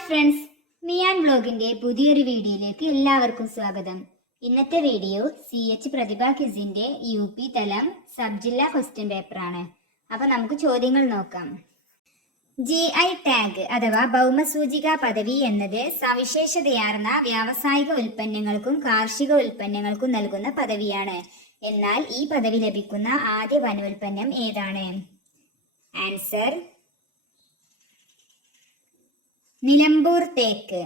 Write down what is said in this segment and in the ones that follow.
Hi friends, Mian വ്ലോഗിന്റെ പുതിയൊരു വീഡിയോയിലേക്ക് എല്ലാവർക്കും സ്വാഗതം. ഇന്നത്തെ വീഡിയോ പ്രതിഭ ക്വിസിന്റെ UP തലം സബ് ജില്ലാ ക്വസ്റ്റ്യൻ പേപ്പറാണ്. അപ്പൊ നമുക്ക് ചോദ്യങ്ങൾ നോക്കാം. GI ടാഗ് അഥവാ ഭൗമസൂചിക പദവി എന്നത് സവിശേഷതയാർന്ന വ്യാവസായിക ഉൽപ്പന്നങ്ങൾക്കും കാർഷിക ഉൽപ്പന്നങ്ങൾക്കും നൽകുന്ന പദവിയാണ്. എന്നാൽ ഈ പദവി ലഭിക്കുന്ന ആദ്യ വനോൽപ്പന്നം ഏതാണ്? ആൻസർ നിലമ്പൂർ തേക്ക്.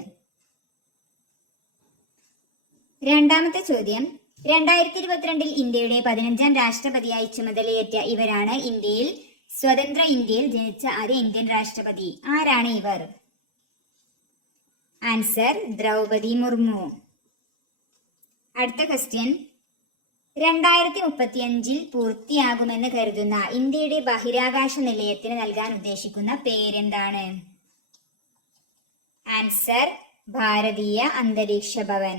രണ്ടാമത്തെ ചോദ്യം, 2022 ഇന്ത്യയുടെ 15ാം രാഷ്ട്രപതിയായി ചുമതലയേറ്റ ഇവരാണ് സ്വതന്ത്ര ഇന്ത്യയിൽ ജനിച്ച ആദ്യ ഇന്ത്യൻ രാഷ്ട്രപതി. ആരാണ് ഇവർ? ആൻസർ ദ്രൗപദി മുർമു. അടുത്ത ക്വസ്റ്റ്യൻ, 2035 പൂർത്തിയാകുമെന്ന് കരുതുന്ന ഇന്ത്യയുടെ ബഹിരാകാശ നിലയത്തിന് നൽകാൻ ഉദ്ദേശിക്കുന്ന പേരെന്താണ്? ആൻസർ ഭാരതീയ അന്തരീക്ഷ ഭവൻ.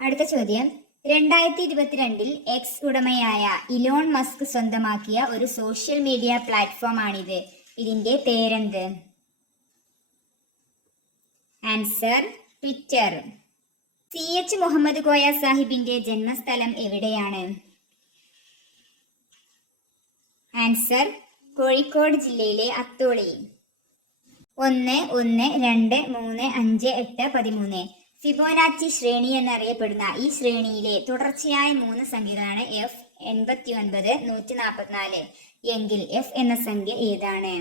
അടുത്ത ചോദ്യം, 2022 എക്സ് ഉടമയായ ഇലോൺ മസ്ക് സ്വന്തമാക്കിയ ഒരു സോഷ്യൽ മീഡിയ പ്ലാറ്റ്ഫോം ആണിത്. ഇതിന്റെ പേരെന്ത്? Answer Twitter. CH Muhammad Koya സാഹിബിന്റെ ജന്മസ്ഥലം എവിടെയാണ്? ആൻസർ കോഴിക്കോട് ജില്ലയിലെ അത്തോളി. 1, 1, 2, 3, 5, 8, 13. ഫിബൊനാച്ചി ശ്രേണി എന്നറിയപ്പെടുന്ന ഈ ശ്രേണിയിലെ തുടർച്ചയായ 3 സംഖ്യകളാണ് F, 89, 144. എങ്കിൽ F എന്ന സംഖ്യ ഏതാണ്?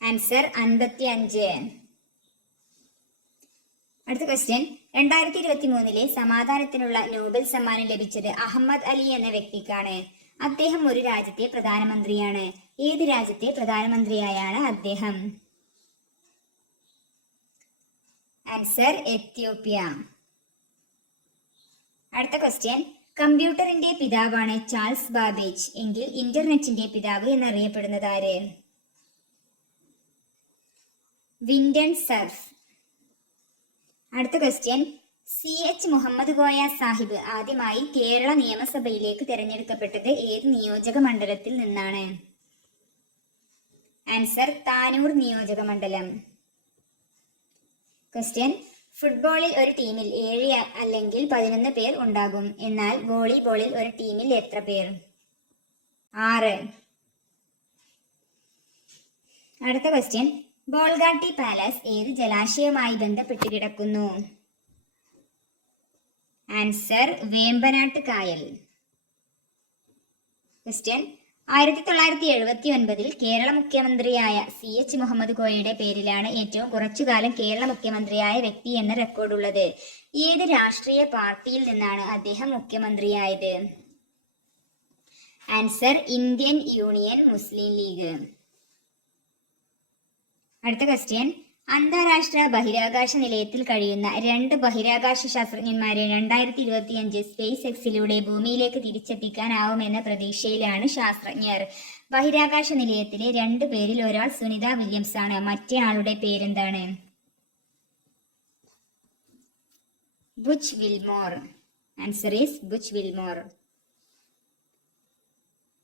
ആൻസർ 55. അടുത്ത ക്വസ്റ്റ്യൻ, 2023 സമാധാനത്തിനുള്ള നോബൽ സമ്മാനം ലഭിച്ചത് അഹമ്മദ് അലി എന്ന വ്യക്തിക്കാണ്. അദ്ദേഹം ഒരു രാജ്യത്തെ പ്രധാനമന്ത്രിയാണ്. ഏത് രാജ്യത്തെ പ്രധാനമന്ത്രിയായാണ് അദ്ദേഹം? Answer Ethiopia. അടുത്ത ക്വസ്റ്റ്യൻ, കമ്പ്യൂട്ടറിന്റെ പിതാവാണ് ചാൾസ് ബാബേജ് എങ്കിൽ ഇന്റർനെറ്റിന്റെ പിതാവ് എന്നറിയപ്പെടുന്നത് ആര്? വിൻഡൻ സർഫ്. അടുത്ത ക്വസ്റ്റ്യൻ, CH മുഹമ്മദ് കോയ സാഹിബ് ആദ്യമായി കേരള നിയമസഭയിലേക്ക് തിരഞ്ഞെടുക്കപ്പെട്ടത് ഏത് നിയോജക മണ്ഡലത്തിൽ നിന്നാണ്? ആൻസർ താനൂർ നിയോജക മണ്ഡലം. ക്വസ്റ്റ്യൻ, ഫുട്ബോളിൽ ഒരു ടീമിൽ 7 അല്ലെങ്കിൽ 11 പേർ ഉണ്ടാകും. എന്നാൽ വോളിബോളിൽ ഒരു ടീമിൽ എത്ര പേർ? 6. അടുത്ത ക്വസ്റ്റ്യൻ, ബോൾഗാട്ടി പാലസ് ഏത് ജലാശയവുമായി ബന്ധപ്പെട്ട് കിടക്കുന്നു? ആൻസർ വേമ്പനാട്ട് കായൽ. ക്വസ്റ്റ്യൻ, 1979 കേരള മുഖ്യമന്ത്രിയായ CH മുഹമ്മദ് കോയയുടെ പേരിലാണ് ഏറ്റവും കുറച്ചുകാലം കേരള മുഖ്യമന്ത്രിയായ വ്യക്തി എന്ന റെക്കോർഡുള്ളത്. ഏത് രാഷ്ട്രീയ പാർട്ടിയിൽ നിന്നാണ് അദ്ദേഹം മുഖ്യമന്ത്രിയായത്? ആൻസർ ഇന്ത്യൻ യൂണിയൻ മുസ്ലിം ലീഗ്. അടുത്ത ക്വസ്റ്റ്യൻ, അന്താരാഷ്ട്ര ബഹിരാകാശ നിലയത്തിൽ കഴിയുന്ന 2 ബഹിരാകാശ ശാസ്ത്രജ്ഞന്മാരെ 2025 സ്പേസ് എക്സിലൂടെ ഭൂമിയിലേക്ക് തിരിച്ചെത്തിക്കാനാവുമെന്ന പ്രതീക്ഷയിലാണ് ശാസ്ത്രജ്ഞർ. ബഹിരാകാശ നിലയത്തിലെ 2 പേരിൽ ഒരാൾ സുനിത വില്യംസ് ആണ്. മറ്റേ ആളുടെ പേരെന്താണ്? Butch Wilmore. Answer is Butch Wilmore.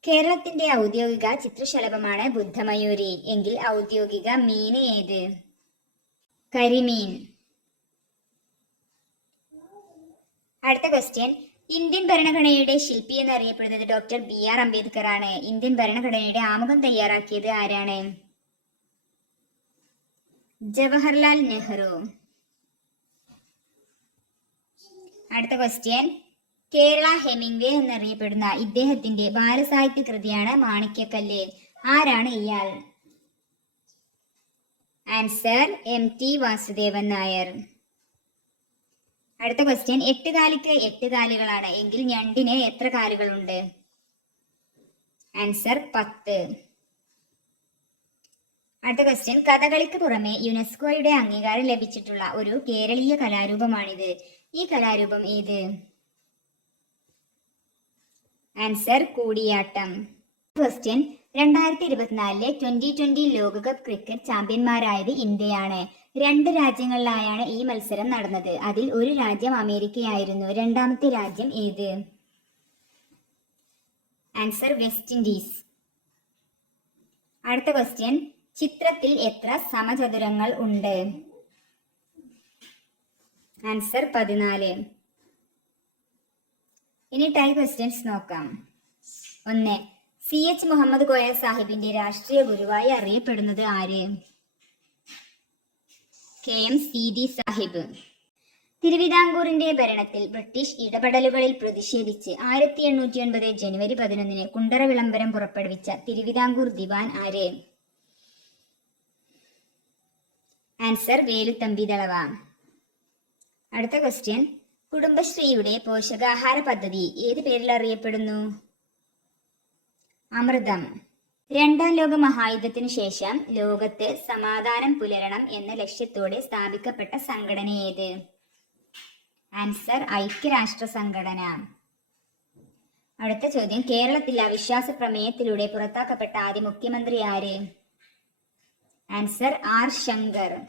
കേരളത്തിന്റെ ഔദ്യോഗിക ചിത്രശലഭമാണ് ബുദ്ധമയൂരി എങ്കിൽ ഔദ്യോഗിക മീന് ഏത്? കരിമീൻ. അടുത്ത ക്വസ്റ്റ്യൻ, ഇന്ത്യൻ ഭരണഘടനയുടെ ശില്പി എന്നറിയപ്പെടുന്നത് ഡോക്ടർ BR അംബേദ്കർ ആണ്. ഇന്ത്യൻ ഭരണഘടനയുടെ ആമുഖം തയ്യാറാക്കിയത് ആരാണ്? ജവഹർലാൽ നെഹ്റു. അടുത്ത ക്വസ്റ്റ്യൻ, കേരള ഹെമിംഗ്വേ എന്നറിയപ്പെടുന്ന ഇദ്ദേഹത്തിന്റെ ബാലസാഹിത്യ കൃതിയാണ് മാണിക്യക്കല്ല്. ആരാണ് ഇയാൾ? Answer MT Vasudevan Nair. അടുത്ത ക്വസ്റ്റ്യൻ, 8 കാലിക്ക് 8 കാലുകളാണ് എങ്കിൽ ഞണ്ടിന് എത്ര കാലുകളുണ്ട്? ആൻസർ 10. അടുത്ത ക്വസ്റ്റ്യൻ, കഥകളിക്ക് പുറമെ യുനെസ്കോയുടെ അംഗീകാരം ലഭിച്ചിട്ടുള്ള ഒരു കേരളീയ കലാരൂപമാണിത്. ഈ കലാരൂപം ഏത്? ആൻസർ കൂടിയാട്ടം. ക്വസ്റ്റ്യൻ, 2024 2020 ലോകകപ്പ് ക്രിക്കറ്റ് ചാമ്പ്യന്മാരായത് ഇന്ത്യയാണ്. 2 രാജ്യങ്ങളിലായാണ് ഈ മത്സരം നടന്നത്. അതിൽ ഒരു രാജ്യം അമേരിക്കയായിരുന്നു. രണ്ടാമത്തെ രാജ്യം ഏത്? Answer west Indies. അടുത്ത ക്വസ്റ്റ്യൻ, ചിത്രത്തിൽ എത്ര സമചതുരങ്ങൾ ഉണ്ട്? ആൻസർ 14. ഇനി ടൈ ക്വസ്റ്റ്യൻസ് നോക്കാം. 1. CH മുഹമ്മദ് കോയ സാഹിബിന്റെ രാഷ്ട്രീയ ഗുരുവായി അറിയപ്പെടുന്നത് ആര്? KM CD Sahib. തിരുവിതാംകൂറിന്റെ ഭരണത്തിൽ ബ്രിട്ടീഷ് ഇടപെടലുകളിൽ പ്രതിഷേധിച്ച് 1809 ജനുവരി 11 കുണ്ടറ വിളംബരം പുറപ്പെടുവിച്ച തിരുവിതാംകൂർ ദിവാൻ ആര്? ആൻസർ വേലുത്തമ്പി ദളവ. അടുത്ത ക്വസ്റ്റ്യൻ, കുടുംബശ്രീയുടെ പോഷകാഹാര പദ്ധതി ഏത് പേരിൽ അറിയപ്പെടുന്നു? അമൃതം. രണ്ടാം ലോക മഹായുദ്ധത്തിനു ശേഷം ലോകത്ത് സമാധാനം പുലരണം എന്ന ലക്ഷ്യത്തോടെ സ്ഥാപിക്കപ്പെട്ട സംഘടന ഏത്? ആൻസർ ഐക്യരാഷ്ട്ര സംഘടന. അടുത്ത ചോദ്യം, കേരളത്തിൽ അവിശ്വാസ പ്രമേയത്തിലൂടെ പുറത്താക്കപ്പെട്ട ആദ്യ മുഖ്യമന്ത്രി ആര്? Answer R. ശങ്കർ.